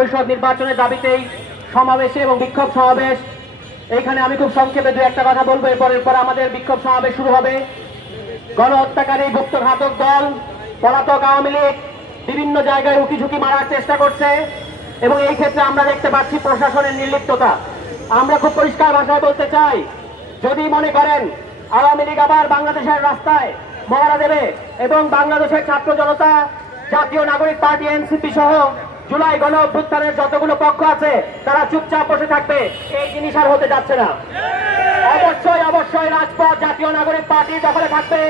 পরিষদ নির্বাচনের দাবিতেই সমাবেশে এবং বিক্ষোভ সমাবেশ। এইখানে আমি খুব সংক্ষেপে দু একটা কথা বলবো, এরপরের পর আমাদের বিক্ষোভ সমাবেশ শুরু হবে। গণহত্যাকারী ভুক্ত ঘাতক দল পলাতক আওয়ামী লীগ বিভিন্ন জায়গায় উকি ঝুঁকি মারার চেষ্টা করছে এবং এই ক্ষেত্রে আমরা দেখতে পাচ্ছি প্রশাসনের নির্লিপ্ততা। আমরা খুব পরিষ্কার ভাষায় বলতে চাই, যদি মনে করেন আওয়ামী লীগ আবার বাংলাদেশের রাস্তায় মহড়া দেবে এবং বাংলাদেশের ছাত্র জনতা, জাতীয় নাগরিক পার্টি এনসিপি সহ জুলাই গণ অভ্যুত্থানের যতগুলো পক্ষ আছে তারা চুপচাপ বসে থাকবে, এই জিনিস আর হতে যাচ্ছে না। অবশ্যই অবশ্যই রাজপথ জাতীয় নাগরিক পার্টি দখলে থাকবে।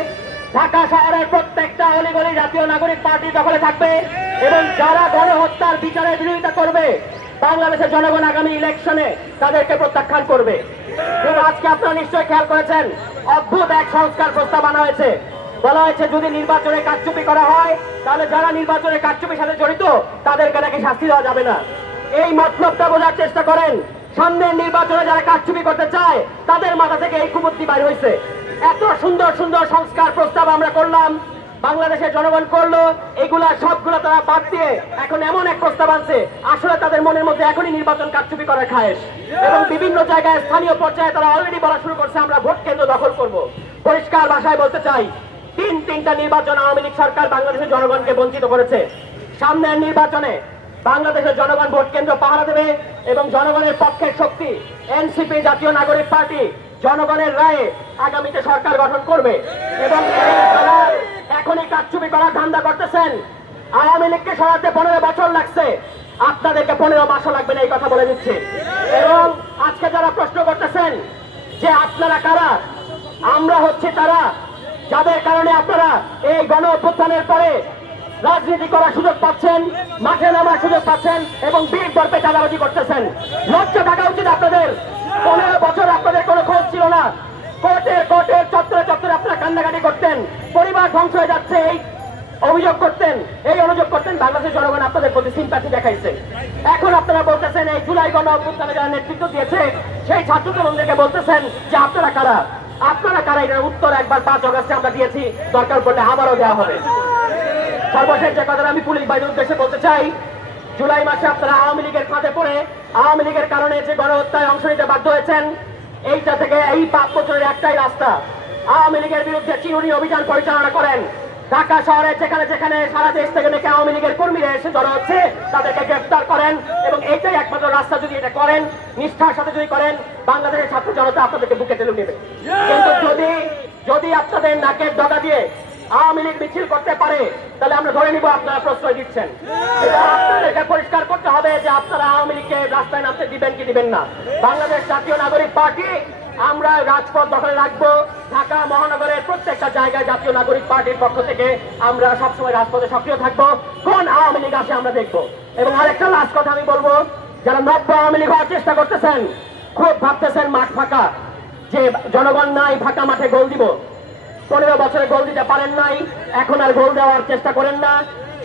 ঢাকা শহরের প্রত্যেকটা অলিগলি জাতীয় নাগরিক পার্টি দখলে থাকবে এবং যারা গণহত্যার বিচারের বিরোধিতা করবে বাংলাদেশের জনগণ আগামী ইলেকশনে তাদেরকে প্রত্যাখ্যান করবে। কিন্তু আজকে আপনারা নিশ্চয়ই খেয়াল করেছেন, অদ্ভুত এক সংস্কার প্রস্তাব আনা হয়েছে। বলা হয়েছে যদি নির্বাচনে কারচুপি করা হয় তাহলে যারা নির্বাচনে কারচুপির সাথে জড়িত তাদেরকে নাকি শাস্তি দেওয়া যাবে না। এই মতলবটা বোঝার চেষ্টা করেন। সামনের নির্বাচনে যারা কারচুপি করতে চায় তাদের মাথা থেকে এই কুবুদ্ধি বাইর হয়েছে। এত সুন্দর সুন্দর সংস্কার প্রস্তাব আমরা করলাম, বাংলাদেশের জনগণ করলো, এগুলা সবগুলো তারা বাদ দিয়ে এখন এমন এক প্রস্তাব আনছে আসলে তাদের মনের মধ্যে এখনই নির্বাচন কারচুপি করার খায়েশ এবং বিভিন্ন জায়গায় স্থানীয় পর্যায়ে তারা অলরেডি বলা শুরু করছে আমরা ভোট কেন্দ্র দখল করব। পরিষ্কার ভাষায় বলতে চাই, তিনটা নির্বাচন আওয়ামী লীগ সরকার বাংলাদেশের জনগণকে বঞ্চিত করেছে। সামনের নির্বাচনে বাংলাদেশের জনগণ ভোট কেন্দ্র পাহারা দেবে এবং জনগণের পক্ষের শক্তি এনসিপি জাতীয় নাগরিক পার্টি জনগণের রায়ে আগামীতে সরকার গঠন করবে এবং যারা এখনই কারচুপি করার ধান্দা করতেছেন, আওয়ামী লীগকে সরাতে 15 বছর লাগছে, আপনাদেরকে 15 মাসও লাগবে না, এই কথা বলে দিচ্ছি। এবং আজকে যারা প্রশ্ন করতেছেন যে আপনারা কারা, আমরা হচ্ছে তারা যাদের কারণে আপনারা এই গণ অভ্যুত্থানের পরে রাজনীতি করার সুযোগ পাচ্ছেন, মাঠে নামার সুযোগ পাচ্ছেন এবং বীর দর্পে চাঁদাবাজি করতেছেন। লজ্জা থাকা উচিত আপনাদের। 15 বছর আপনাদের কোনো খোঁজ ছিল না। কোর্টের চত্বরে চত্বরে আপনারা কান্নাকাটি করতেন, পরিবার ধ্বংস হয়ে যাচ্ছে এই অভিযোগ করতেন, এই অনুযোগ করতেন। বাংলাদেশের জনগণ আপনাদের প্রতি সিম্প্যাথি দেখাইছে। এখন আপনারা বলতেছেন এই জুলাই গণ অভ্যুত্থানে যারা নেতৃত্ব দিয়েছে সেই ছাত্র তরুণদেরকে বলতেছেন যে আপনারা কারা। আপনারা কারা এটার উত্তর একবার 5 অগস্টে আমরা দিয়েছি, দরকার পড়লে আবারও দেওয়া হবে। সর্বশেষ যে কথাটা আমি পুলিশ বাহিনীর উদ্দেশ্যে বলতে চাই, জুলাই মাসে আপনারা আওয়ামী লীগের ফাঁদে পড়ে আওয়ামী লীগের কারণে যে গণহত্যায় অংশ নিতে বাধ্য হয়েছেন, এইটা থেকে এই 5 বছরের একটাই রাস্তা, আওয়ামী লীগের বিরুদ্ধে চিরুনি অভিযান পরিচালনা করেন। ঢাকা শহরে যেখানে যেখানে সারা দেশ থেকে নাকি আওয়ামী লীগের কর্মীরা এসে জড়ো হচ্ছে তাদেরকে গ্রেফতার করেন এবং এইটাই একমাত্র রাস্তা। যদি এটা করেন, নিষ্ঠার সাথে যদি করেন, বাংলাদেশের ছাত্র জনতা আপনাদেরকে বুকে টেনে নেবে। কিন্তু যদি আপনাদের নাকের ডগা দিয়ে আওয়ামী লীগ মিছিল করতে পারে তাহলে আমরা ধরে নিব আপনারা প্রশ্রয় দিচ্ছেন। আপনাদেরকে পরিষ্কার করতে হবে যে আপনারা আওয়ামী লীগকে রাস্তায় নামতে দিবেন কি দিবেন না। বাংলাদেশ জাতীয় নাগরিক পার্টি আমরা রাজপথ দখলে রাখবো। ঢাকা মহানগরের প্রত্যেকটা জায়গায় জাতীয় নাগরিক পার্টির পক্ষ থেকে আমরা সবসময় রাজপথে সক্রিয় থাকবো। কোন আওয়ামী লীগ আসে আমরা দেখবো। এবং আরেকটা লাস্ট কথা আমি বলবো, যারা নব্য আওয়ামী লীগ হওয়ার চেষ্টা করতেছেন, খুব ভাবতেছেন মাঠ ফাঁকা, যে জনগণ নাই, ফাঁকা মাঠে গোল দিব। 15 বছরে গোল দিতে পারেন নাই, এখন আর গোল দেওয়ার চেষ্টা করেন না।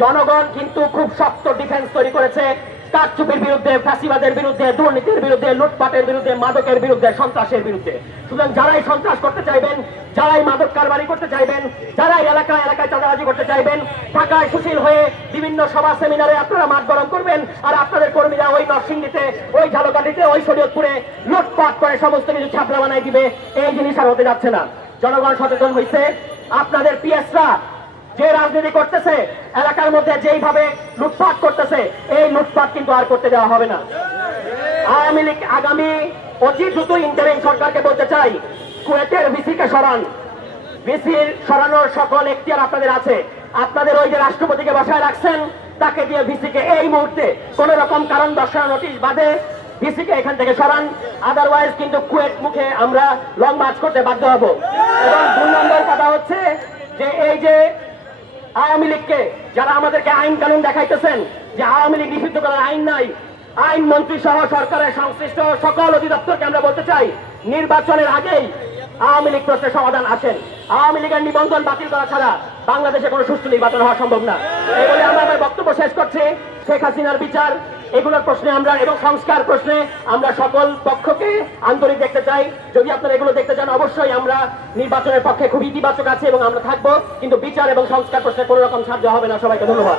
জনগণ কিন্তু খুব শক্ত ডিফেন্স তৈরি করেছে কারচুপির বিরুদ্ধে, ফ্যাসিবাদের বিরুদ্ধে, দুর্নীতির বিরুদ্ধে, লুটপাটের বিরুদ্ধে, মাদকের বিরুদ্ধে, সন্ত্রাসের বিরুদ্ধে। সুতরাং যারাই সন্ত্রাস করতে চাইবেন, যারাই মাদক কারবারি করতে চাইবেন, যারাই এলাকায় এলাকায় চাঁদাবাজি করতে চাইবেন, ঢাকায় সুশীল হয়ে বিভিন্ন সভা সেমিনারে আপনারা মাঠ গরম করবেন আর আপনাদের কর্মীরা ওই নরসিংদীতে, ওই ঝালকাঠিতে, ওই শরীয়তপুরে লুটপাট করে সমস্ত কিছু ছাপড়া বানাই দিবে। এই জিনিস আর হতে যাচ্ছে না। জনগণ সচেতন হয়েছে। আপনাদের পিএসরা যে রাজনীতি করতেছে, এলাকার মধ্যে যেইভাবে লুটপাট করতেছে, এই লুটপাট কিন্তু আর করতে দেওয়া হবে না। আওয়ামী লীগ আগামী অতি দ্রুত ইন্টারিম সরকারকে বলতে চাই, কুয়েটের ভিসিকে সরান। ভিসির সরানোর সকল এখতিয়ার আপনাদের আছে। আপনাদের ওই যে রাষ্ট্রপতিকে বসায় রাখছেন, তাকে দিয়ে ভিসিকে এই মুহূর্তে কোন রকম কারণ দর্শানো নোটিশ বাদে ভিসিকে এখান থেকে সরান। আদারওয়াইজ কিন্তু কুয়েট মুখে আমরা লং মার্চ করতে বাধ্য হব। এবং 2 নম্বর কথা হচ্ছে যে এই যে আওয়ামী লীগকে যারা আমাদেরকে আইন কানুন দেখাইতেছেন যে আওয়ামী লীগ নিষিদ্ধ করার আইন নাই, আইন মন্ত্রী সহ সরকারের সংশ্লিষ্ট সকল অধিদপ্তরকে আমরা বলতে চাই, নির্বাচনের আগেই আওয়ামী লীগ প্রশ্নের সমাধান আসেন। আওয়ামী লীগের নিবন্ধন বাতিল করা ছাড়া বাংলাদেশে কোনো সুষ্ঠু নির্বাচন হওয়া সম্ভব না। এই বলে আমরা আমার বক্তব্য শেষ করছি। শেখ হাসিনার বিচার এগুলোর প্রশ্নে আমরা এবং সংস্কার প্রশ্নে আমরা সকল পক্ষকে আন্তরিক দেখতে চাই। যদি আপনারা এগুলো দেখতে চান, অবশ্যই আমরা নির্বাচনের পক্ষে খুব ইতিবাচক আছি এবং আমরা থাকবো, কিন্তু বিচার এবং সংস্কার প্রশ্নে কোনো রকম সাহায্য হবে না। সবাইকে ধন্যবাদ।